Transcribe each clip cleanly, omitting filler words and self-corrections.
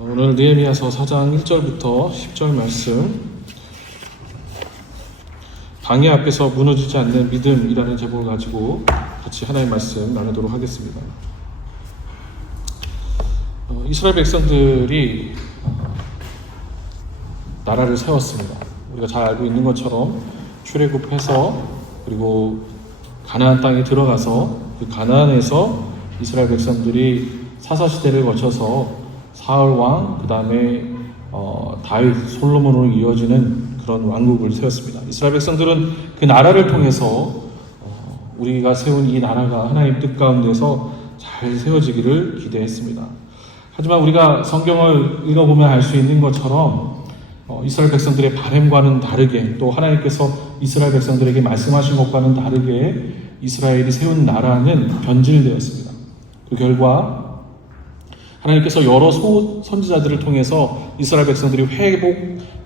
오늘 느헤미야서 4장 1절부터 10절 말씀, 방해 앞에서 무너지지 않는 믿음이라는 제목을 가지고 같이 하나의 말씀 나누도록 하겠습니다. 이스라엘 백성들이 나라를 세웠습니다. 우리가 잘 알고 있는 것처럼 출애굽해서 그리고 가나안 땅에 들어가서 그 가나안에서 이스라엘 백성들이 사사시대를 거쳐서 사울 왕, 그 다음에 다윗, 솔로몬으로 이어지는 그런 왕국을 세웠습니다. 이스라엘 백성들은 그 나라를 통해서 우리가 세운 이 나라가 하나님 뜻 가운데서 잘 세워지기를 기대했습니다. 하지만 우리가 성경을 읽어보면 알 수 있는 것처럼 이스라엘 백성들의 바람과는 다르게, 또 하나님께서 이스라엘 백성들에게 말씀하신 것과는 다르게 이스라엘이 세운 나라는 변질되었습니다. 그 결과 하나님께서 여러 선지자들을 통해서 이스라엘 백성들이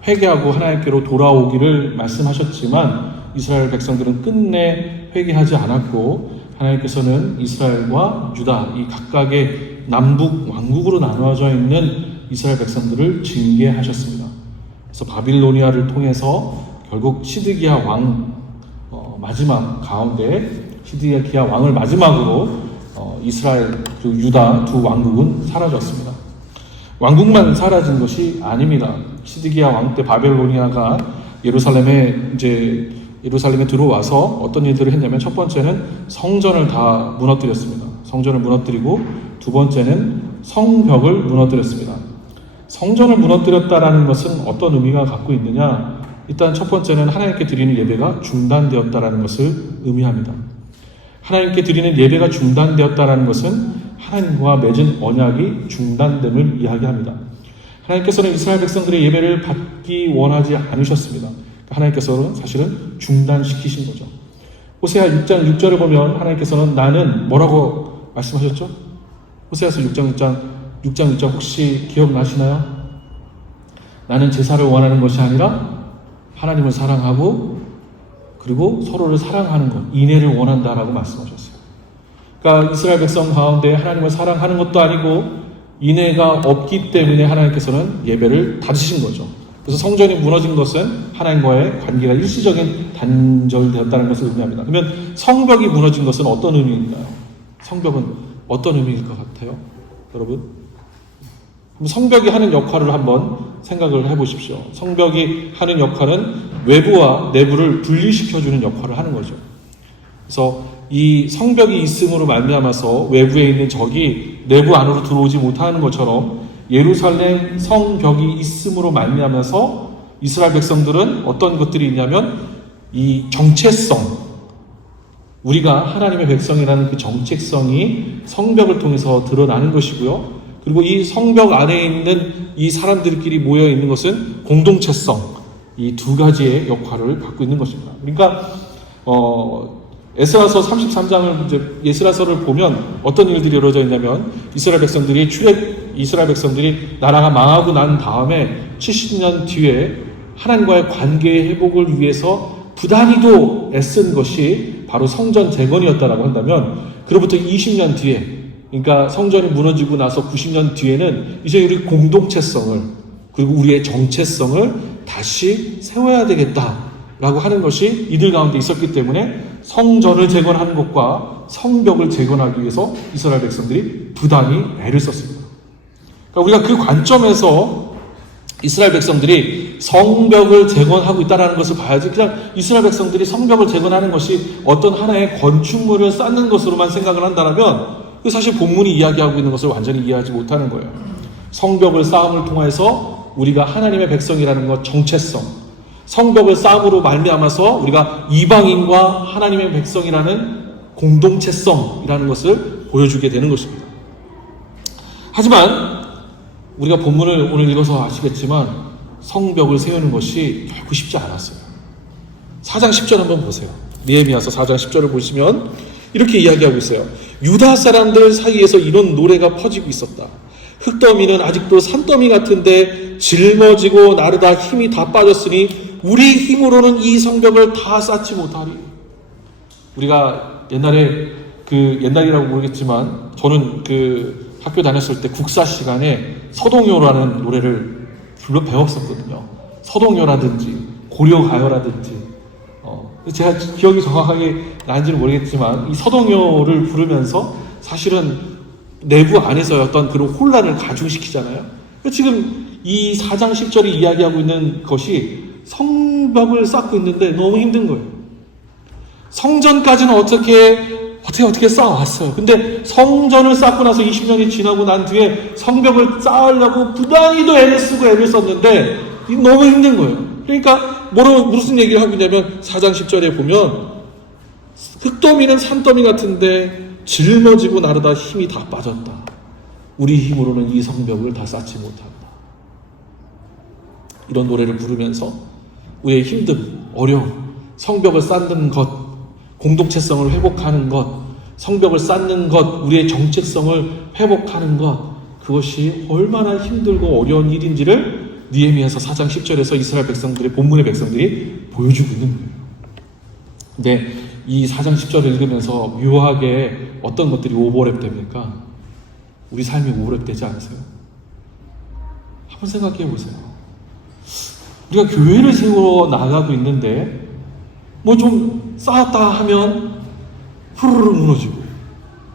회개하고 하나님께로 돌아오기를 말씀하셨지만 이스라엘 백성들은 끝내 회개하지 않았고, 하나님께서는 이스라엘과 유다 이 각각의 남북 왕국으로 나누어져 있는 이스라엘 백성들을 징계하셨습니다. 그래서 바빌로니아를 통해서 결국 시드기야 왕 마지막 가운데 시드기야 왕을 마지막으로 이스라엘 그리고 유다 두 왕국은 사라졌습니다. 왕국만 사라진 것이 아닙니다. 시드기야 왕 때 바벨로니아가 예루살렘에 들어와서 어떤 일들을 했냐면, 첫 번째는 성전을 다 무너뜨렸습니다. 성전을 무너뜨리고, 두 번째는 성벽을 무너뜨렸습니다. 성전을 무너뜨렸다라는 것은 어떤 의미가 갖고 있느냐? 일단 첫 번째는 하나님께 드리는 예배가 중단되었다라는 것을 의미합니다. 하나님께 드리는 예배가 중단되었다라는 것은 하나님과 맺은 언약이 중단됨을 이야기합니다. 하나님께서는 이스라엘 백성들의 예배를 받기 원하지 않으셨습니다. 하나님께서는 사실은 중단시키신 거죠. 호세아 6장 6절을 보면 하나님께서는 나는 뭐라고 말씀하셨죠? 호세아서 6장 6절 혹시 기억나시나요? 나는 제사를 원하는 것이 아니라 하나님을 사랑하고 그리고 서로를 사랑하는 것, 인애를 원한다라고 말씀하셨어요. 그러니까 이스라엘 백성 가운데 하나님을 사랑하는 것도 아니고 인애가 없기 때문에 하나님께서는 예배를 닫으신 거죠. 그래서 성전이 무너진 것은 하나님과의 관계가 일시적인 단절되었다는 것을 의미합니다. 그러면 성벽이 무너진 것은 어떤 의미인가요? 성벽은 어떤 의미일 것 같아요? 여러분? 성벽이 하는 역할을 한번 생각을 해보십시오. 성벽이 하는 역할은 외부와 내부를 분리시켜주는 역할을 하는 거죠. 그래서 이 성벽이 있음으로 말미암아서 외부에 있는 적이 내부 안으로 들어오지 못하는 것처럼 예루살렘 성벽이 있음으로 말미암아서 이스라엘 백성들은 어떤 것들이 있냐면 이 정체성, 우리가 하나님의 백성이라는 그 정체성이 성벽을 통해서 드러나는 것이고요. 그리고 이 성벽 안에 있는 이 사람들끼리 모여 있는 것은 공동체성, 이 두 가지의 역할을 갖고 있는 것입니다. 그러니까 에스라서 33장을 에스라서를 보면 어떤 일들이 이루어져 있냐면, 이스라엘 백성들이 나라가 망하고 난 다음에 70년 뒤에 하나님과의 관계의 회복을 위해서 부단히도 애쓴 것이 바로 성전 재건이었다라고 한다면, 그로부터 20년 뒤에, 그러니까 성전이 무너지고 나서 90년 뒤에는 이제 우리 공동체성을 그리고 우리의 정체성을 다시 세워야 되겠다라고 하는 것이 이들 가운데 있었기 때문에 성전을 재건하는 것과 성벽을 재건하기 위해서 이스라엘 백성들이 부단히 애를 썼습니다. 그러니까 우리가 그 관점에서 이스라엘 백성들이 성벽을 재건하고 있다는 것을 봐야지, 그냥 이스라엘 백성들이 성벽을 재건하는 것이 어떤 하나의 건축물을 쌓는 것으로만 생각을 한다면 사실 본문이 이야기하고 있는 것을 완전히 이해하지 못하는 거예요. 성벽을 쌓음을 통해서 우리가 하나님의 백성이라는 것, 정체성, 성벽을 쌓음으로 말미암아서 우리가 이방인과 하나님의 백성이라는 공동체성이라는 것을 보여주게 되는 것입니다. 하지만 우리가 본문을 오늘 읽어서 아시겠지만 성벽을 세우는 것이 결코 쉽지 않았어요. 4장 10절 한번 보세요. 느헤미야서 4장 10절을 보시면 이렇게 이야기하고 있어요. 유다 사람들 사이에서 이런 노래가 퍼지고 있었다. 흙더미는 아직도 산더미 같은데 짊어지고 나르다 힘이 다 빠졌으니 우리 힘으로는 이 성벽을 다 쌓지 못하리. 우리가 옛날에 옛날이라고 모르겠지만 저는 학교 다녔을 때 국사 시간에 서동요라는 노래를 배웠었거든요. 서동요라든지 고려가요라든지 제가 기억이 정확하게 나는지는 모르겠지만 이 서동요를 부르면서 사실은 내부 안에서 어떤 그런 혼란을 가중시키잖아요. 지금 이 4장 10절이 이야기하고 있는 것이 성벽을 쌓고 있는데 너무 힘든 거예요. 성전까지는 어떻게 쌓아왔어요. 근데 성전을 쌓고 나서 20년이 지나고 난 뒤에 성벽을 쌓으려고 부단히도 애를 쓰고 애를 썼는데 너무 힘든 거예요. 그러니까 무슨 얘기를 하고 있냐면 4장 10절에 보면 흙더미는 산더미 같은데 짊어지고 나르다 힘이 다 빠졌다. 우리 힘으로는 이 성벽을 다 쌓지 못한다. 이런 노래를 부르면서 우리의 힘듦, 어려움, 성벽을 쌓는 것, 공동체성을 회복하는 것, 성벽을 쌓는 것, 우리의 정체성을 회복하는 것, 그것이 얼마나 힘들고 어려운 일인지를 느헤미야서 4장 10절에서 이스라엘 백성들의 본문의 백성들이 보여주고 있는 거예요. 근데 이 4장 10절을 읽으면서 묘하게 어떤 것들이 오버랩 됩니까? 우리 삶이 오버랩 되지 않으세요? 한번 생각해 보세요. 우리가 교회를 세워 나가고 있는데 뭐 좀 쌓았다 하면 후루룩 무너지고,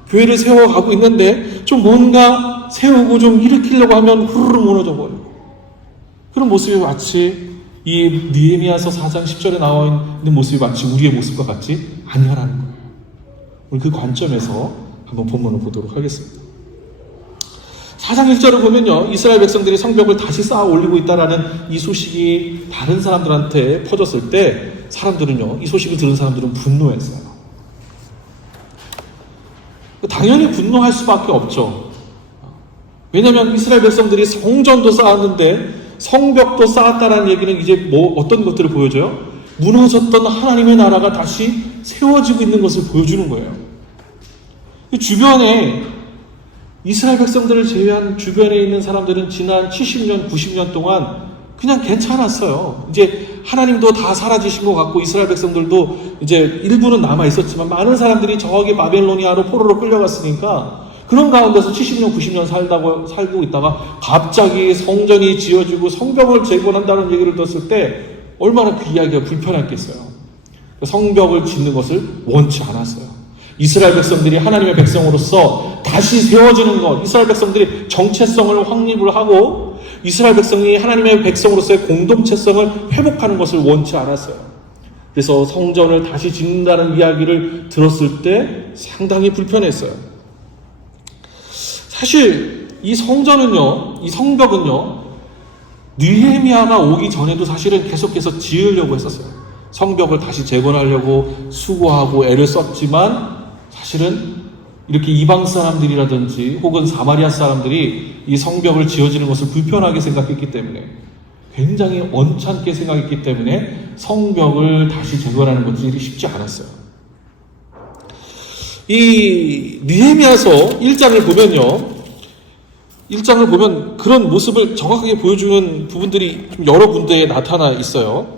교회를 세워가고 있는데 좀 뭔가 세우고 좀 일으키려고 하면 후루룩 무너져 버려요. 그런 모습이 마치 이 느헤미야서 4장 10절에 나와 있는 모습이 마치 우리의 모습과 같지 아니하라는 거예요. 우리 그 관점에서 한번 본문을 보도록 하겠습니다. 4장 1절을 보면요, 이스라엘 백성들이 성벽을 다시 쌓아 올리고 있다라는 이 소식이 다른 사람들한테 퍼졌을 때 사람들은요, 이 소식을 들은 사람들은 분노했어요. 당연히 분노할 수밖에 없죠. 왜냐하면 이스라엘 백성들이 성전도 쌓았는데 성벽도 쌓았다라는 얘기는 이제 어떤 것들을 보여줘요? 무너졌던 하나님의 나라가 다시 세워지고 있는 것을 보여주는 거예요. 주변에 이스라엘 백성들을 제외한 주변에 있는 사람들은 지난 70년, 90년 동안 그냥 괜찮았어요. 이제 하나님도 다 사라지신 것 같고 이스라엘 백성들도 이제 일부는 남아 있었지만 많은 사람들이 저기 바벨로니아로 포로로 끌려갔으니까 그런 가운데서 70년, 90년 살고 있다가 갑자기 성전이 지어지고 성벽을 재건한다는 얘기를 들었을 때 얼마나 그 이야기가 불편했겠어요. 성벽을 짓는 것을 원치 않았어요. 이스라엘 백성들이 하나님의 백성으로서 다시 세워지는 것, 이스라엘 백성들이 정체성을 확립을 하고 이스라엘 백성이 하나님의 백성으로서의 공동체성을 회복하는 것을 원치 않았어요. 그래서 성전을 다시 짓는다는 이야기를 들었을 때 상당히 불편했어요. 사실 이 성전은요, 이 성벽은요, 느헤미야가 오기 전에도 사실은 계속해서 지으려고 했었어요. 성벽을 다시 재건하려고 수고하고 애를 썼지만 사실은 이렇게 이방 사람들이라든지 혹은 사마리아 사람들이 이 성벽을 지어지는 것을 불편하게 생각했기 때문에, 굉장히 언짢게 생각했기 때문에 성벽을 다시 재건하는 것이 쉽지 않았어요. 이 느헤미야서 1장을 보면 그런 모습을 정확하게 보여주는 부분들이 좀 여러 군데에 나타나 있어요.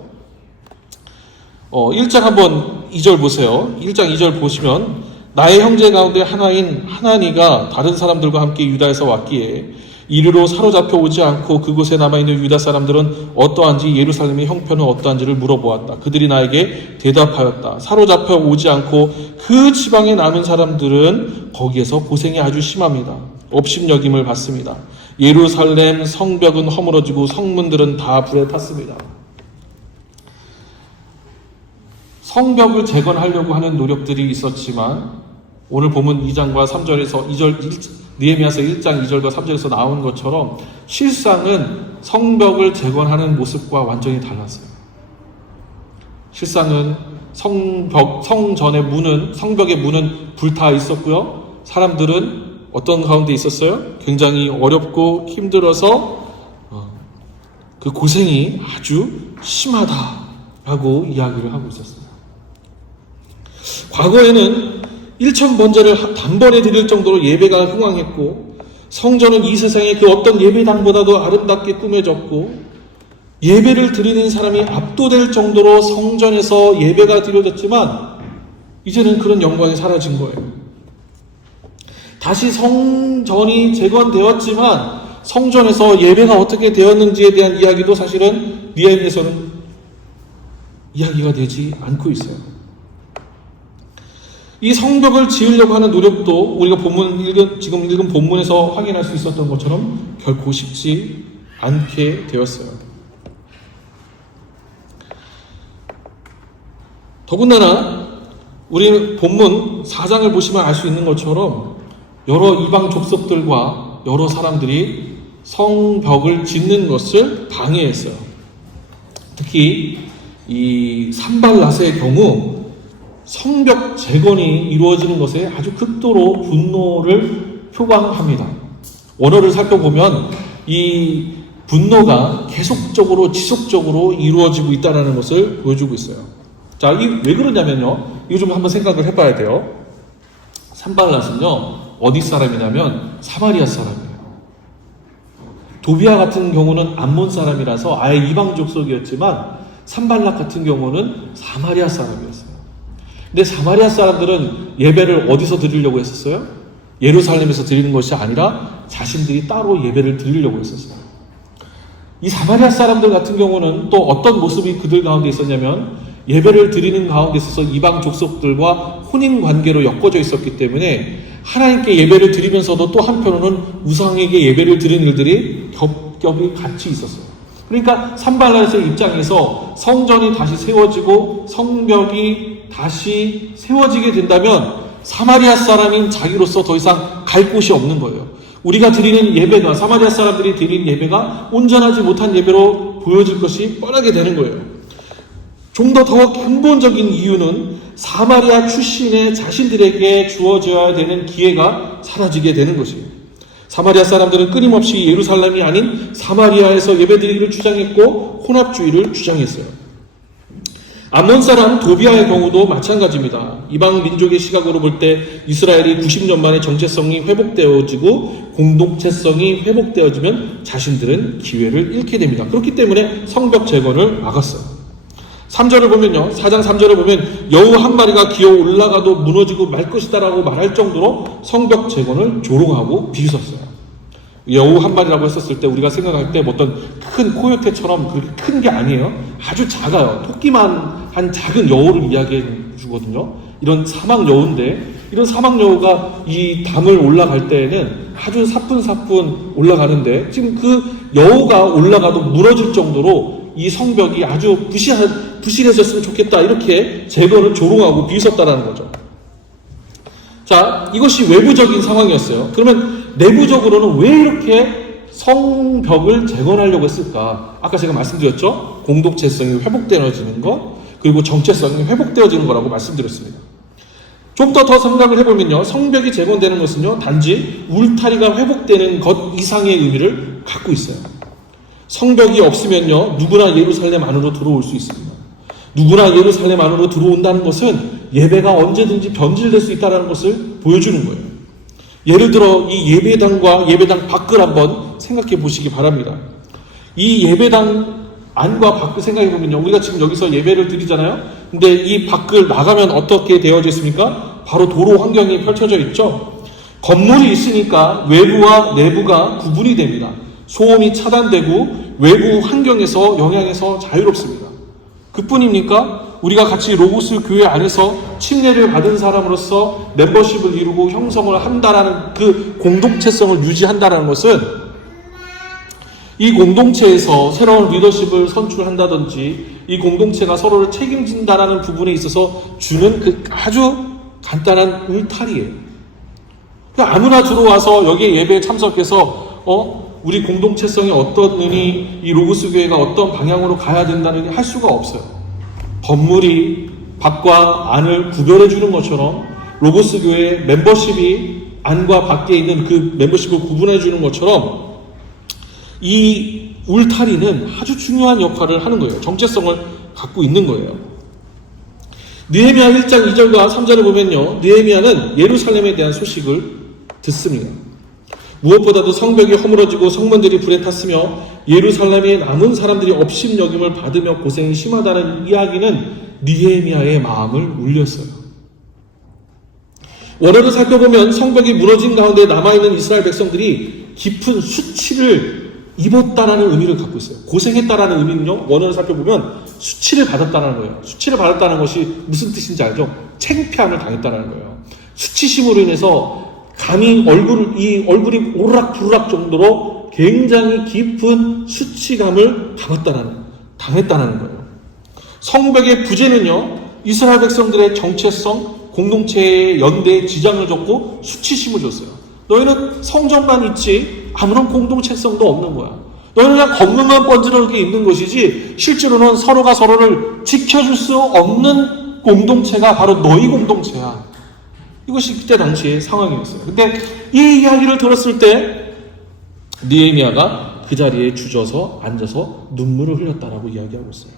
1장 한번 2절 보세요. 1장 2절 보시면 나의 형제 가운데 하나인 하나니가 다른 사람들과 함께 유다에서 왔기에 이리로 사로잡혀 오지 않고 그곳에 남아있는 유다 사람들은 어떠한지 예루살렘의 형편은 어떠한지를 물어보았다. 그들이 나에게 대답하였다. 사로잡혀 오지 않고 그 지방에 남은 사람들은 거기에서 고생이 아주 심합니다. 업심여김을 받습니다. 예루살렘 성벽은 허물어지고 성문들은 다 불에 탔습니다. 성벽을 재건하려고 하는 노력들이 있었지만 오늘 본문 2장과 3절에서 느헤미야서 1장 2절과 3절에서 나온 것처럼 실상은 성벽을 재건하는 모습과 완전히 달랐어요. 실상은 성벽의 문은 불타 있었고요. 사람들은 어떤 가운데 있었어요? 굉장히 어렵고 힘들어서 그 고생이 아주 심하다라고 이야기를 하고 있었어요. 과거에는 1,000번제를 단번에 드릴 정도로 예배가 흥왕했고 성전은 이 세상의 그 어떤 예배당보다도 아름답게 꾸며졌고 예배를 드리는 사람이 압도될 정도로 성전에서 예배가 드려졌지만 이제는 그런 영광이 사라진 거예요. 다시 성전이 재건되었지만 성전에서 예배가 어떻게 되었는지에 대한 이야기도 사실은 느헤미야서는 이야기가 되지 않고 있어요. 이 성벽을 지으려고 하는 노력도 우리가 지금 읽은 본문에서 확인할 수 있었던 것처럼 결코 쉽지 않게 되었어요. 더군다나 우리 본문 4장을 보시면 알 수 있는 것처럼 여러 이방 족속들과 여러 사람들이 성벽을 짓는 것을 방해했어요. 특히 이 산발랏의 경우 성벽 재건이 이루어지는 것에 아주 극도로 분노를 표방합니다. 원어를 살펴보면 이 분노가 계속적으로 지속적으로 이루어지고 있다는 것을 보여주고 있어요. 자, 왜 그러냐면요, 이거 좀 한번 생각을 해봐야 돼요. 산발랏은요 어디 사람이냐면 사마리아 사람이에요. 도비아 같은 경우는 암몬 사람이라서 아예 이방 족속이었지만 산발랏 같은 경우는 사마리아 사람이었어요. 근데 사마리아 사람들은 예배를 어디서 드리려고 했었어요? 예루살렘에서 드리는 것이 아니라 자신들이 따로 예배를 드리려고 했었어요. 이 사마리아 사람들 같은 경우는 또 어떤 모습이 그들 가운데 있었냐면 예배를 드리는 가운데 있어서 이방 족속들과 혼인 관계로 엮어져 있었기 때문에 하나님께 예배를 드리면서도 또 한편으로는 우상에게 예배를 드리는 일들이 겹겹이 같이 있었어요. 그러니까 산발랏의 입장에서 성전이 다시 세워지고 성벽이 다시 세워지게 된다면 사마리아 사람인 자기로서 더 이상 갈 곳이 없는 거예요. 우리가 드리는 예배가, 사마리아 사람들이 드리는 예배가 온전하지 못한 예배로 보여질 것이 뻔하게 되는 거예요. 좀 더 근본적인 이유는 사마리아 출신의 자신들에게 주어져야 되는 기회가 사라지게 되는 것이에요. 사마리아 사람들은 끊임없이 예루살렘이 아닌 사마리아에서 예배드리기를 주장했고 혼합주의를 주장했어요. 암몬 사람 도비아의 경우도 마찬가지입니다. 이방 민족의 시각으로 볼 때 이스라엘이 90년 만에 정체성이 회복되어지고 공동체성이 회복되어지면 자신들은 기회를 잃게 됩니다. 그렇기 때문에 성벽 재건을 막았어요. 3절을 보면요, 4장 3절을 보면 여우 한 마리가 기어 올라가도 무너지고 말 것이다 라고 말할 정도로 성벽 재건을 조롱하고 비웃었어요. 여우 한 마리라고 했었을 때 우리가 생각할 때 어떤 큰 코요테처럼 그렇게 큰 게 아니에요. 아주 작아요. 토끼만 한 작은 여우를 이야기해 주거든요. 이런 사막 여우인데, 이런 사막 여우가 이 담을 올라갈 때에는 아주 사뿐사뿐 올라가는데 지금 그 여우가 올라가도 무너질 정도로 이 성벽이 아주 부실해졌으면 좋겠다, 이렇게 재건을 조롱하고 비웃었다라는 거죠. 자, 이것이 외부적인 상황이었어요. 그러면 내부적으로는 왜 이렇게 성벽을 재건하려고 했을까? 아까 제가 말씀드렸죠? 공동체성이 회복되어지는 것, 그리고 정체성이 회복되어지는 거라고 말씀드렸습니다. 좀 더 생각을 해보면요, 성벽이 재건되는 것은요, 단지 울타리가 회복되는 것 이상의 의미를 갖고 있어요. 성벽이 없으면요, 누구나 예루살렘 안으로 들어올 수 있습니다. 누구나 예루살렘 안으로 들어온다는 것은 예배가 언제든지 변질될 수 있다는 것을 보여주는 거예요. 예를 들어 이 예배당과 예배당 밖을 한번 생각해 보시기 바랍니다. 이 예배당 안과 밖을 생각해 보면요, 우리가 지금 여기서 예배를 드리잖아요. 근데 이 밖을 나가면 어떻게 되어져 있습니까? 바로 도로 환경이 펼쳐져 있죠. 건물이 있으니까 외부와 내부가 구분이 됩니다. 소음이 차단되고 외부 환경에서 영향에서 자유롭습니다. 그뿐입니까? 우리가 같이 로고스 교회 안에서 침례를 받은 사람으로서 멤버십을 이루고 형성을 한다라는 그 공동체성을 유지한다는 것은 이 공동체에서 새로운 리더십을 선출한다든지 이 공동체가 서로를 책임진다라는 부분에 있어서 주는 그 아주 간단한 울타리예요. 그러니까 아무나 들어와서 여기에 예배에 참석해서 우리 공동체성이 어떠느니 이 로고스 교회가 어떤 방향으로 가야 된다는 할 수가 없어요. 건물이 밖과 안을 구별해 주는 것처럼 로고스 교회의 멤버십이 안과 밖에 있는 그 멤버십을 구분해 주는 것처럼 이 울타리는 아주 중요한 역할을 하는 거예요. 정체성을 갖고 있는 거예요. 느헤미야 1장 2절과 3절을 보면요, 느헤미야는 예루살렘에 대한 소식을 듣습니다. 무엇보다도 성벽이 허물어지고 성문들이 불에 탔으며 예루살렘에 남은 사람들이 업심여김을 받으며 고생이 심하다는 이야기는 느헤미야의 마음을 울렸어요. 원어를 살펴보면 성벽이 무너진 가운데 남아있는 이스라엘 백성들이 깊은 수치를 입었다라는 의미를 갖고 있어요. 고생했다라는 의미는요, 원어를 살펴보면 수치를 받았다는 거예요. 수치를 받았다는 것이 무슨 뜻인지 알죠? 창피함을 당했다는 거예요. 수치심으로 인해서 감히 얼굴이 오르락부르락 정도로 굉장히 깊은 수치감을 당했다는 거예요. 성벽의 부재는요, 이스라엘 백성들의 정체성, 공동체의 연대에 지장을 줬고 수치심을 줬어요. 너희는 성전만 있지 아무런 공동체성도 없는 거야. 너희는 그냥 겉문만 번지르르게 있는 것이지 실제로는 서로가 서로를 지켜줄 수 없는 공동체가 바로 너희 공동체야. 이것이 그때 당시의 상황이었어요. 근데 이 이야기를 들었을 때 느헤미야가 그 자리에 주저서 앉아서 눈물을 흘렸다라고 이야기하고 있어요.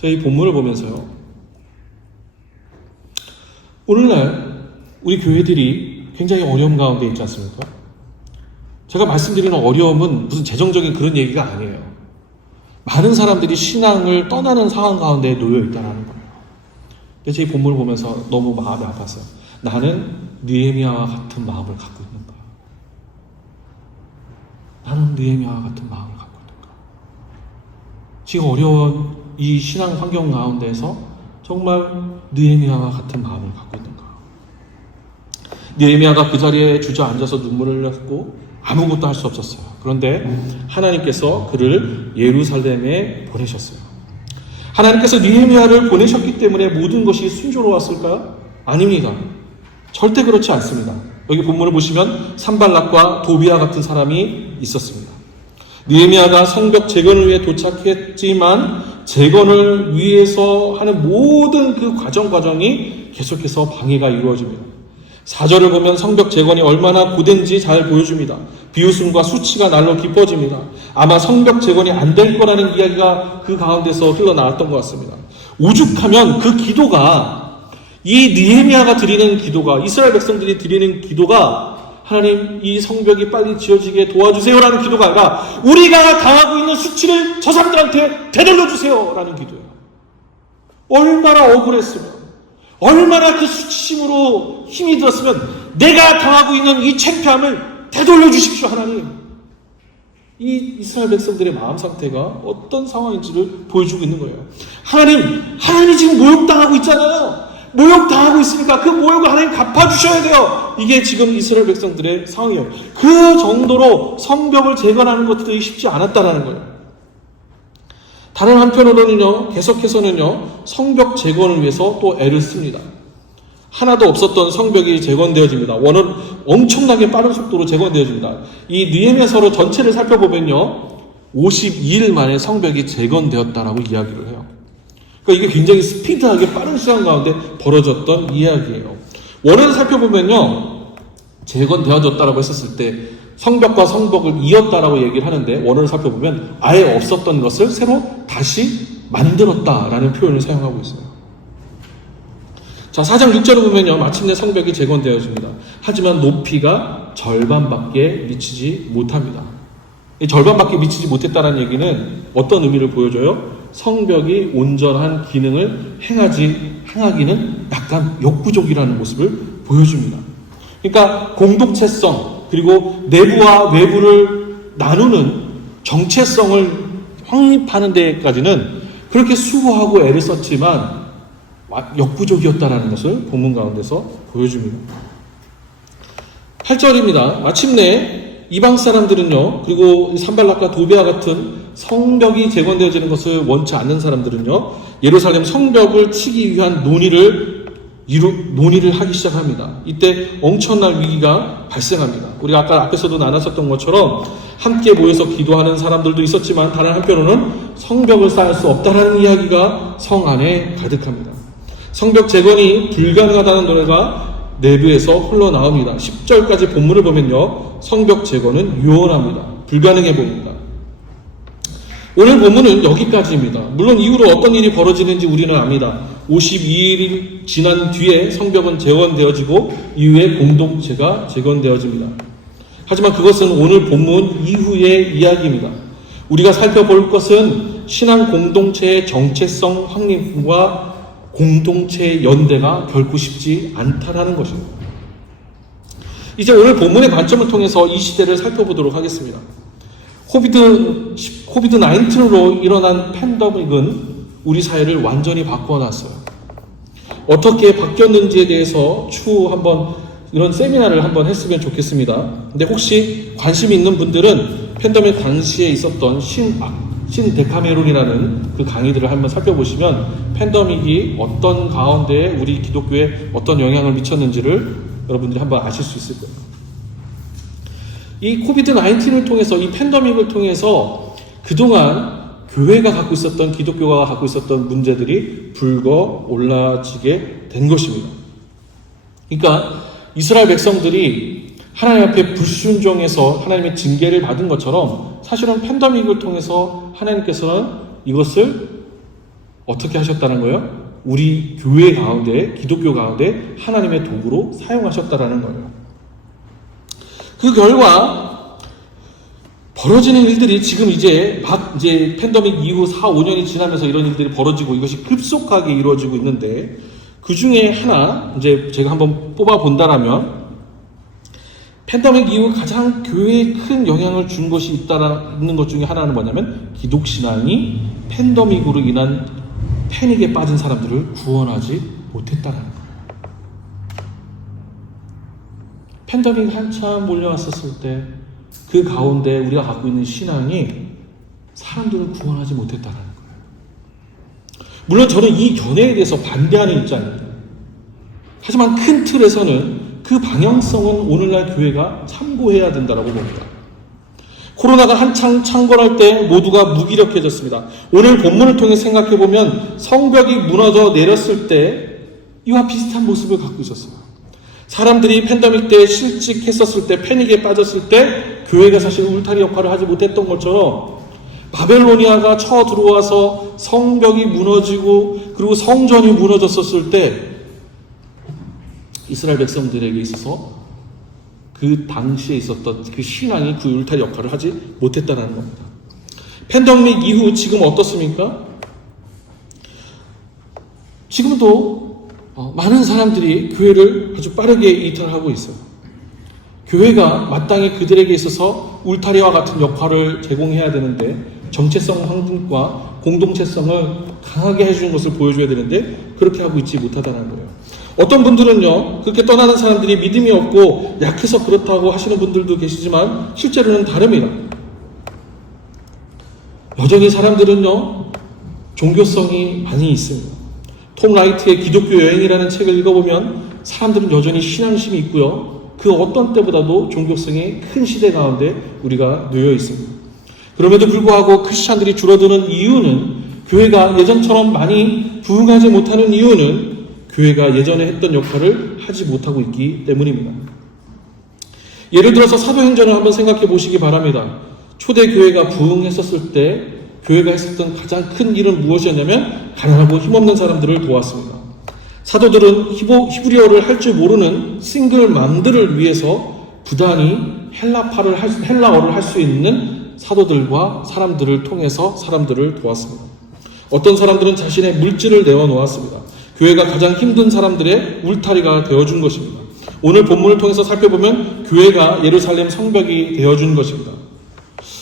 저희 본문을 보면서요, 오늘날 우리 교회들이 굉장히 어려움 가운데 있지 않습니까? 제가 말씀드리는 어려움은 무슨 재정적인 그런 얘기가 아니에요. 많은 사람들이 신앙을 떠나는 상황 가운데 놓여 있다는 거예요. 근데 제 본문을 보면서 너무 마음이 아팠어요. 나는 느헤미야와 같은 마음을 갖고 있는가? 나는 느헤미야와 같은 마음을 갖고 있는가? 지금 어려운 이 신앙 환경 가운데서 정말 느헤미야와 같은 마음을 갖고 있는가? 느헤미야가 그 자리에 주저앉아서 눈물을 흘렸고 아무것도 할 수 없었어요. 그런데 하나님께서 그를 예루살렘에 보내셨어요. 하나님께서 느헤미야를 보내셨기 때문에 모든 것이 순조로웠을까요? 아닙니다. 절대 그렇지 않습니다. 여기 본문을 보시면 산발락과 도비아 같은 사람이 있었습니다. 느헤미야가 성벽 재건을 위해 도착했지만 재건을 위해서 하는 모든 그 과정이 계속해서 방해가 이루어집니다. 4절을 보면 성벽 재건이 얼마나 고된지 잘 보여줍니다. 비웃음과 수치가 날로 깊어집니다. 아마 성벽 재건이 안 될 거라는 이야기가 그 가운데서 흘러나왔던 것 같습니다. 오죽하면 그 기도가, 이 느헤미야가 드리는 기도가, 이스라엘 백성들이 드리는 기도가 하나님 이 성벽이 빨리 지어지게 도와주세요라는 기도가 아니라 우리가 당하고 있는 수치를 저 사람들한테 되돌려주세요 라는 기도예요. 얼마나 억울했으면, 얼마나 그 수치심으로 힘이 들었으면 내가 당하고 있는 이 창피함을 되돌려 주십시오 하나님. 이 이스라엘 백성들의 마음 상태가 어떤 상황인지를 보여주고 있는 거예요. 하나님 지금 모욕당하고 있잖아요. 모욕당하고 있으니까 그 모욕을 하나님 갚아주셔야 돼요. 이게 지금 이스라엘 백성들의 상황이에요. 그 정도로 성벽을 재건하는 것들이 쉽지 않았다는 거예요. 다른 한편으로는요, 계속해서는요, 성벽 재건을 위해서 또 애를 씁니다. 하나도 없었던 성벽이 재건되어집니다. 원은 엄청나게 빠른 속도로 재건되어집니다. 이 느헤미야서 전체를 살펴보면요, 52일 만에 성벽이 재건되었다라고 이야기를 해요. 그러니까 이게 굉장히 스피드하게 빠른 시간 가운데 벌어졌던 이야기예요. 원을 살펴보면요, 재건되어졌다라고 했었을 때 성벽과 성벽을 이었다라고 얘기를 하는데, 원어를 살펴보면 아예 없었던 것을 새로 다시 만들었다라는 표현을 사용하고 있어요. 자, 4장 6절을 보면요, 마침내 성벽이 재건되어집니다. 하지만 높이가 절반밖에 미치지 못합니다. 이 절반밖에 미치지 못했다는 얘기는 어떤 의미를 보여줘요? 성벽이 온전한 기능을 행하기는 약간 역부족이라는 모습을 보여줍니다. 그러니까 공동체성, 그리고 내부와 외부를 나누는 정체성을 확립하는 데까지는 그렇게 수고하고 애를 썼지만 역부족이었다는 것을 본문 가운데서 보여줍니다. 8절입니다. 마침내 이방 사람들은요, 그리고 산발락과 도비아 같은 성벽이 재건되어지는 것을 원치 않는 사람들은요, 예루살렘 성벽을 치기 위한 논의를 하기 시작합니다. 이때 엄청난 위기가 발생합니다. 우리가 아까 앞에서도 나눴었던 것처럼 함께 모여서 기도하는 사람들도 있었지만 다른 한편으로는 성벽을 쌓을 수 없다는 이야기가 성 안에 가득합니다. 성벽 재건이 불가능하다는 노래가 내부에서 흘러나옵니다. 10절까지 본문을 보면요, 성벽 재건은 유언합니다. 불가능해 보입니다. 오늘 본문은 여기까지입니다. 물론 이후로 어떤 일이 벌어지는지 우리는 압니다. 52일이 지난 뒤에 성벽은 재건되어지고 이후에 공동체가 재건되어집니다. 하지만 그것은 오늘 본문 이후의 이야기입니다. 우리가 살펴볼 것은 신앙 공동체의 정체성 확립과 공동체 연대가 결코 쉽지 않다라는 것입니다. 이제 오늘 본문의 관점을 통해서 이 시대를 살펴보도록 하겠습니다. 코비드-19로 일어난 팬데믹은 우리 사회를 완전히 바꿔놨어요. 어떻게 바뀌었는지에 대해서 추후 한번 이런 세미나를 한번 했으면 좋겠습니다. 근데 혹시 관심 있는 분들은 팬데믹 당시에 있었던 신데카메론이라는 그 강의들을 한번 살펴보시면 팬데믹이 어떤 가운데 우리 기독교에 어떤 영향을 미쳤는지를 여러분들이 한번 아실 수 있을 거예요. 이 코비드-19을 통해서, 이 팬데믹을 통해서 그동안 교회가 갖고 있었던, 기독교가 갖고 있었던 문제들이 불거 올라지게 된 것입니다. 그러니까 이스라엘 백성들이 하나님 앞에 불순종해서 하나님의 징계를 받은 것처럼 사실은 팬데믹을 통해서 하나님께서는 이것을 어떻게 하셨다는 거예요? 우리 교회 가운데, 기독교 가운데 하나님의 도구로 사용하셨다라는 거예요. 그 결과 벌어지는 일들이 지금 이제 팬데믹 이후 4-5년이 지나면서 이런 일들이 벌어지고 이것이 급속하게 이루어지고 있는데, 그 중에 하나 이제 제가 한번 뽑아 본다라면 팬데믹 이후 가장 교회에 큰 영향을 준 것이 있는 것 중에 하나는 뭐냐면 기독신앙이 팬데믹으로 인한 패닉에 빠진 사람들을 구원하지 못했다는 거예요. 팬데믹 한참 몰려왔었을 때 그 가운데 우리가 갖고 있는 신앙이 사람들을 구원하지 못했다는 거예요. 물론 저는 이 견해에 대해서 반대하는 입장입니다. 하지만 큰 틀에서는 그 방향성은 오늘날 교회가 참고해야 된다고 봅니다. 코로나가 한창 창궐할 때 모두가 무기력해졌습니다. 오늘 본문을 통해 생각해보면 성벽이 무너져 내렸을 때 이와 비슷한 모습을 갖고 있었어요. 사람들이 팬데믹 때 실직했었을 때, 패닉에 빠졌을 때 교회가 사실 울타리 역할을 하지 못했던 것처럼 바벨로니아가 쳐들어와서 성벽이 무너지고 그리고 성전이 무너졌었을 때 이스라엘 백성들에게 있어서 그 당시에 있었던 그 신앙이 그 울타리 역할을 하지 못했다는 겁니다. 팬데믹 이후 지금 어떻습니까? 지금도 많은 사람들이 교회를 아주 빠르게 이탈하고 있어요. 교회가 마땅히 그들에게 있어서 울타리와 같은 역할을 제공해야 되는데, 정체성 확립과 공동체성을 강하게 해주는 것을 보여줘야 되는데 그렇게 하고 있지 못하다는 거예요. 어떤 분들은요, 그렇게 떠나는 사람들이 믿음이 없고 약해서 그렇다고 하시는 분들도 계시지만 실제로는 다릅니다. 여전히 사람들은요, 종교성이 많이 있습니다. 톰 라이트의 기독교 여행이라는 책을 읽어보면 사람들은 여전히 신앙심이 있고요, 그 어떤 때보다도 종교성이 큰 시대 가운데 우리가 놓여 있습니다. 그럼에도 불구하고 크리스찬들이 줄어드는 이유는, 교회가 예전처럼 많이 부흥하지 못하는 이유는 교회가 예전에 했던 역할을 하지 못하고 있기 때문입니다. 예를 들어서 사도행전을 한번 생각해 보시기 바랍니다. 초대교회가 부흥했었을 때 교회가 했었던 가장 큰 일은 무엇이었냐면 가난하고 힘없는 사람들을 도왔습니다. 사도들은 히브리어를 할 줄 모르는 싱글맘들을 위해서 부단히 헬라어를 할 수 있는 사도들과 사람들을 통해서 사람들을 도왔습니다. 어떤 사람들은 자신의 물질을 내어놓았습니다. 교회가 가장 힘든 사람들의 울타리가 되어준 것입니다. 오늘 본문을 통해서 살펴보면 교회가 예루살렘 성벽이 되어준 것입니다.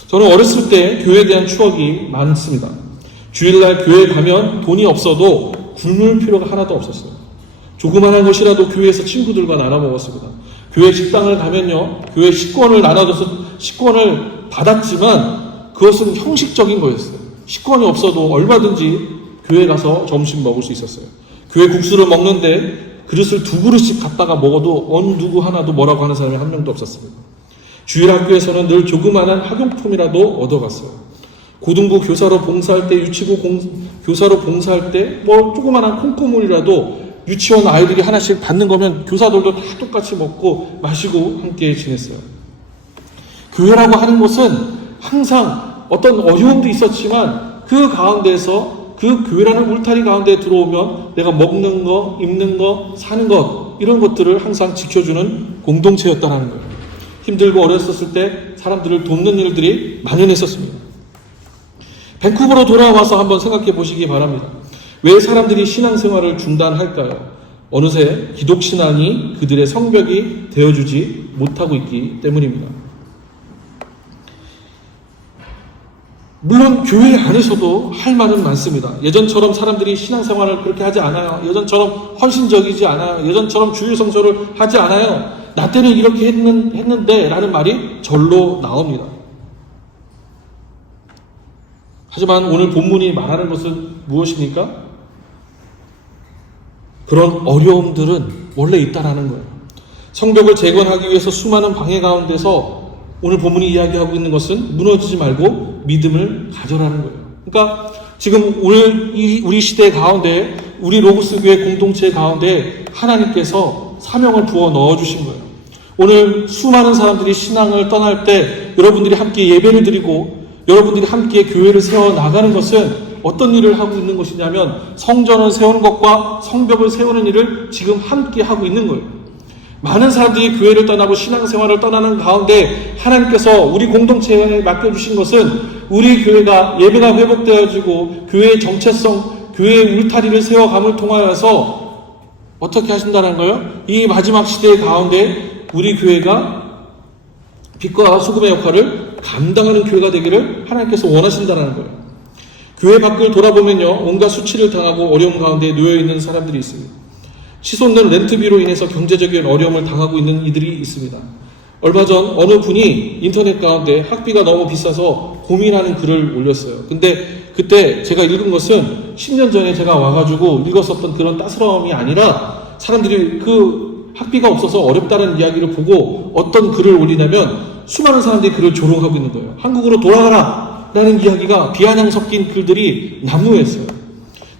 저는 어렸을 때 교회에 대한 추억이 많습니다. 주일날 교회에 가면 돈이 없어도 굶을 필요가 하나도 없었어요. 조그만한 것이라도 교회에서 친구들과 나눠 먹었습니다. 교회 식당을 가면요, 교회 식권을 나눠줘서 식권을 받았지만 그것은 형식적인 거였어요. 식권이 없어도 얼마든지 교회 가서 점심 먹을 수 있었어요. 교회 국수를 먹는데 그릇을 2그릇씩 갖다가 먹어도 어느 누구 하나도 뭐라고 하는 사람이 한 명도 없었습니다. 주일학교에서는 늘 조그만한 학용품이라도 얻어갔어요. 고등부 교사로 봉사할 때, 유치부 교사로 봉사할 때 조그만한 콩고물이라도 유치원 아이들이 하나씩 받는 거면 교사들도 다 똑같이 먹고 마시고 함께 지냈어요. 교회라고 하는 것은 항상 어떤 어려움도 있었지만 그 가운데서 그 교회라는 울타리 가운데 들어오면 내가 먹는 거, 입는 거, 사는 것, 이런 것들을 항상 지켜주는 공동체였다는 거예요. 힘들고 어렸었을 때 사람들을 돕는 일들이 만연했었습니다. 밴쿠버로 돌아와서 한번 생각해 보시기 바랍니다. 왜 사람들이 신앙생활을 중단할까요? 어느새 기독신앙이 그들의 성벽이 되어주지 못하고 있기 때문입니다. 물론 교회 안에서도 할 말은 많습니다. 예전처럼 사람들이 신앙생활을 그렇게 하지 않아요. 예전처럼 헌신적이지 않아요. 예전처럼 주일 성소를 하지 않아요. 나 때는 이렇게 했는데 라는 말이 절로 나옵니다. 하지만 오늘 본문이 말하는 것은 무엇입니까? 그런 어려움들은 원래 있다라는 거예요. 성벽을 재건하기 위해서 수많은 방해 가운데서 오늘 본문이 이야기하고 있는 것은 무너지지 말고 믿음을 가져라는 거예요. 그러니까 지금 오늘 우리 시대 가운데, 우리 로고스 교회 공동체 가운데 하나님께서 사명을 부어 넣어주신 거예요. 오늘 수많은 사람들이 신앙을 떠날 때 여러분들이 함께 예배를 드리고 여러분들이 함께 교회를 세워나가는 것은 어떤 일을 하고 있는 것이냐면 성전을 세우는 것과 성벽을 세우는 일을 지금 함께 하고 있는 거예요. 많은 사람들이 교회를 떠나고 신앙생활을 떠나는 가운데 하나님께서 우리 공동체에 맡겨주신 것은 우리 교회가 예배가 회복되어지고 교회의 정체성, 교회의 울타리를 세워감을 통하여서 어떻게 하신다는 거예요? 이 마지막 시대의 가운데 우리 교회가 빛과 소금의 역할을 감당하는 교회가 되기를 하나님께서 원하신다는 거예요. 교회 밖을 돌아보면요, 온갖 수치를 당하고 어려움 가운데 놓여있는 사람들이 있습니다. 치솟는 렌트비로 인해서 경제적인 어려움을 당하고 있는 이들이 있습니다. 얼마 전 어느 분이 인터넷 가운데 학비가 너무 비싸서 고민하는 글을 올렸어요. 근데 그때 제가 읽은 것은 10년 전에 제가 와가지고 읽었었던 그런 따스러움이 아니라 사람들이 그 학비가 없어서 어렵다는 이야기를 보고 어떤 글을 올리냐면 수많은 사람들이 그를 조롱하고 있는 거예요. 한국으로 돌아가라! 라는 이야기가 비아냥 섞인 글들이 난무했어요.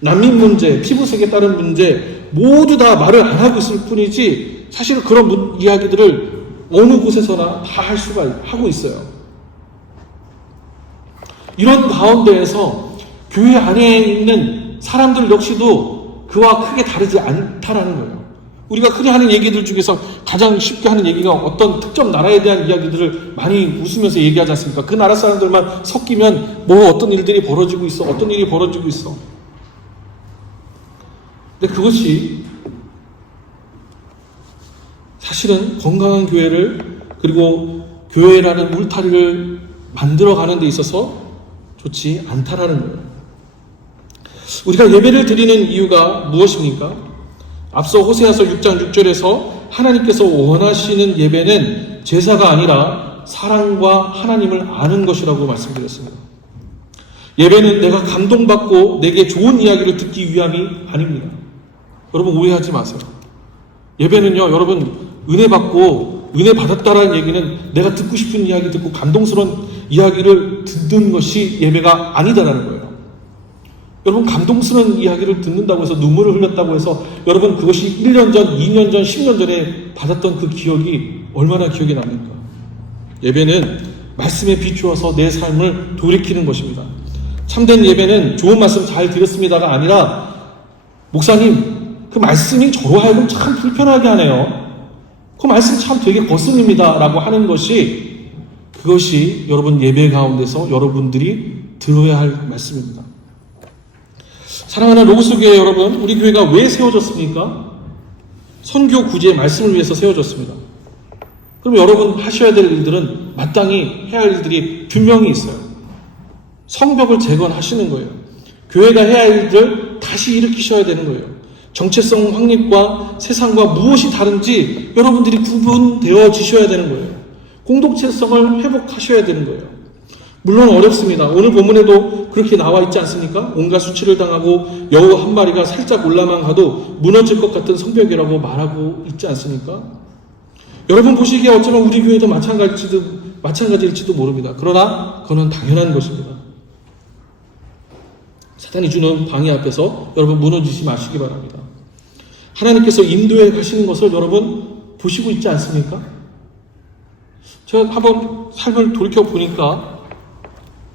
난민 문제, 피부색에 따른 문제 모두 다 말을 안 하고 있을 뿐이지 사실 그런 이야기들을 어느 곳에서나 다 할 수가 하고 있어요. 이런 가운데에서 교회 안에 있는 사람들 역시도 그와 크게 다르지 않다라는 거예요. 우리가 흔히 하는 얘기들 중에서 가장 쉽게 하는 얘기가 어떤 특정 나라에 대한 이야기들을 많이 웃으면서 얘기하지 않습니까? 그 나라 사람들만 섞이면 뭐 어떤 일들이 벌어지고 있어, 어떤 일이 벌어지고 있어. 근데 그것이 사실은 건강한 교회를, 그리고 교회라는 울타리를 만들어가는 데 있어서 좋지 않다라는 거예요. 우리가 예배를 드리는 이유가 무엇입니까? 앞서 호세아서 6장 6절에서 하나님께서 원하시는 예배는 제사가 아니라 사랑과 하나님을 아는 것이라고 말씀드렸습니다. 예배는 내가 감동받고 내게 좋은 이야기를 듣기 위함이 아닙니다. 여러분 오해하지 마세요. 예배는요, 여러분 은혜 받고 은혜 받았다라는 얘기는 내가 듣고 싶은 이야기 듣고 감동스러운 이야기를 듣는 것이 예배가 아니다라는 거예요. 여러분 감동스러운 이야기를 듣는다고 해서 눈물을 흘렸다고 해서 여러분 그것이 1년 전, 2년 전, 10년 전에 받았던 그 기억이 얼마나 기억에 남습니까? 예배는 말씀에 비추어서 내 삶을 돌이키는 것입니다. 참된 예배는 좋은 말씀 잘 들었습니다가 아니라 목사님 그 말씀이 저로 하여금 참 불편하게 하네요. 그 말씀 참 되게 거슬립니다 라고 하는 것이, 그것이 여러분 예배 가운데서 여러분들이 들어야 할 말씀입니다. 사랑하는 로고스 교회 여러분, 우리 교회가 왜 세워졌습니까? 선교 구제의 말씀을 위해서 세워졌습니다. 그럼 여러분 하셔야 될 일들은 마땅히 해야 할 일들이 분명히 있어요. 성벽을 재건하시는 거예요. 교회가 해야 할 일들을 다시 일으키셔야 되는 거예요. 정체성 확립과 세상과 무엇이 다른지 여러분들이 구분되어지셔야 되는 거예요. 공동체성을 회복하셔야 되는 거예요. 물론 어렵습니다. 오늘 본문에도 그렇게 나와 있지 않습니까? 온갖 수치를 당하고 여우 한 마리가 살짝 올라만 가도 무너질 것 같은 성벽이라고 말하고 있지 않습니까? 여러분 보시기에 어쩌면 우리 교회도 마찬가지일지도 모릅니다. 그러나 그건 당연한 것입니다. 사탄이 주는 방해 앞에서 여러분 무너지지 마시기 바랍니다. 하나님께서 인도해 가시는 것을 여러분 보시고 있지 않습니까? 제가 한번 삶을 돌이켜 보니까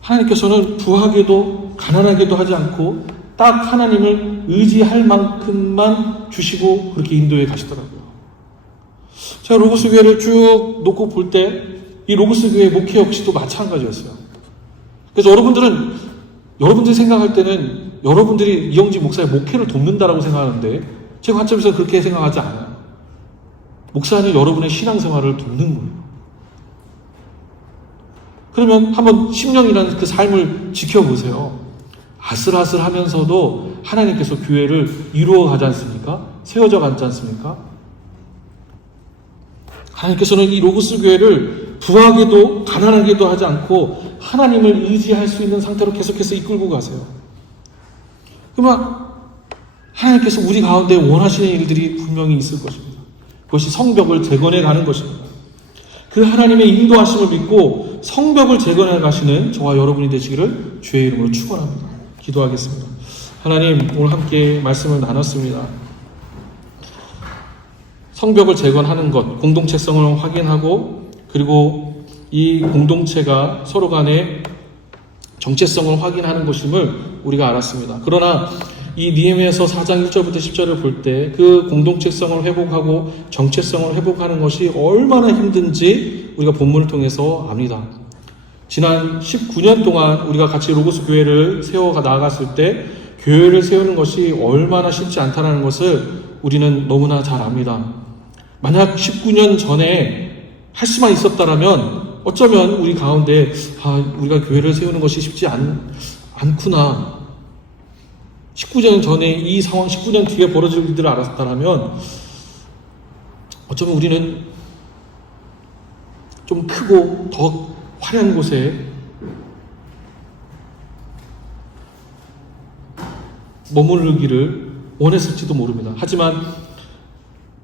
하나님께서는 부하게도 가난하게도 하지 않고 딱 하나님을 의지할 만큼만 주시고 그렇게 인도해 가시더라고요. 제가 로고스 교회를 쭉 놓고 볼 때 이 로고스 교회 목회 역시도 마찬가지였어요. 그래서 여러분들은 여러분들이 생각할 때는 여러분들이 이영지 목사의 목회를 돕는다라고 생각하는데 제 관점에서 그렇게 생각하지 않아요. 목사는 여러분의 신앙생활을 돕는 거예요. 그러면 한번 10년이라는 그 삶을 지켜보세요. 아슬아슬하면서도 하나님께서 교회를 이루어 가지 않습니까? 세워져 가지 않습니까? 하나님께서는 이 로고스 교회를 부하게도 가난하게도 하지 않고 하나님을 의지할 수 있는 상태로 계속해서 이끌고 가세요. 그러면 하나님께서 우리 가운데 원하시는 일들이 분명히 있을 것입니다. 그것이 성벽을 재건해 가는 것입니다. 그 하나님의 인도하심을 믿고 성벽을 재건해 가시는 저와 여러분이 되시기를 주의 이름으로 축원합니다. 기도하겠습니다. 하나님, 오늘 함께 말씀을 나눴습니다. 성벽을 재건하는 것, 공동체성을 확인하고 그리고 이 공동체가 서로 간의 정체성을 확인하는 것임을 우리가 알았습니다. 그러나 이 느헤미야서 4장 1절부터 10절을 볼 때 그 공동체성을 회복하고 정체성을 회복하는 것이 얼마나 힘든지 우리가 본문을 통해서 압니다. 지난 19년 동안 우리가 같이 로고스 교회를 세워 나아갔을 때 교회를 세우는 것이 얼마나 쉽지 않다는 것을 우리는 너무나 잘 압니다. 만약 19년 전에 할 수만 있었다라면 어쩌면 우리 가운데 우리가 교회를 세우는 것이 쉽지 않구나. 19년 전에 이 상황, 19년 뒤에 벌어질 일들을 알았다라면 어쩌면 우리는 좀 크고 더 화려한 곳에 머무르기를 원했을지도 모릅니다. 하지만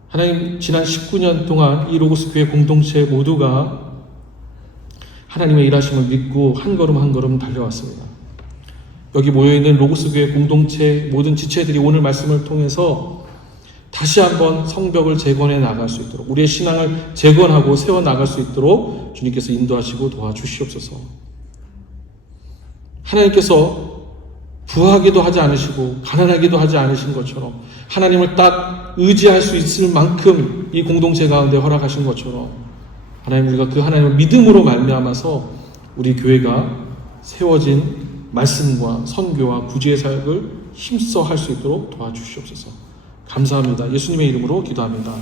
하나님, 지난 19년 동안 이 로고스 교회 공동체 모두가 하나님의 일하심을 믿고 한 걸음 한 걸음 달려왔습니다. 여기 모여있는 로고스 교회 공동체 모든 지체들이 오늘 말씀을 통해서 다시 한번 성벽을 재건해 나갈 수 있도록, 우리의 신앙을 재건하고 세워 나갈 수 있도록 주님께서 인도하시고 도와주시옵소서. 하나님께서 부하기도 하지 않으시고 가난하기도 하지 않으신 것처럼 하나님을 딱 의지할 수 있을 만큼 이 공동체 가운데 허락하신 것처럼 하나님, 우리가 그 하나님을 믿음으로 말미암아서 우리 교회가 세워진 말씀과 선교와 구제의 사역을 힘써 할 수 있도록 도와주시옵소서. 감사합니다. 예수님의 이름으로 기도합니다.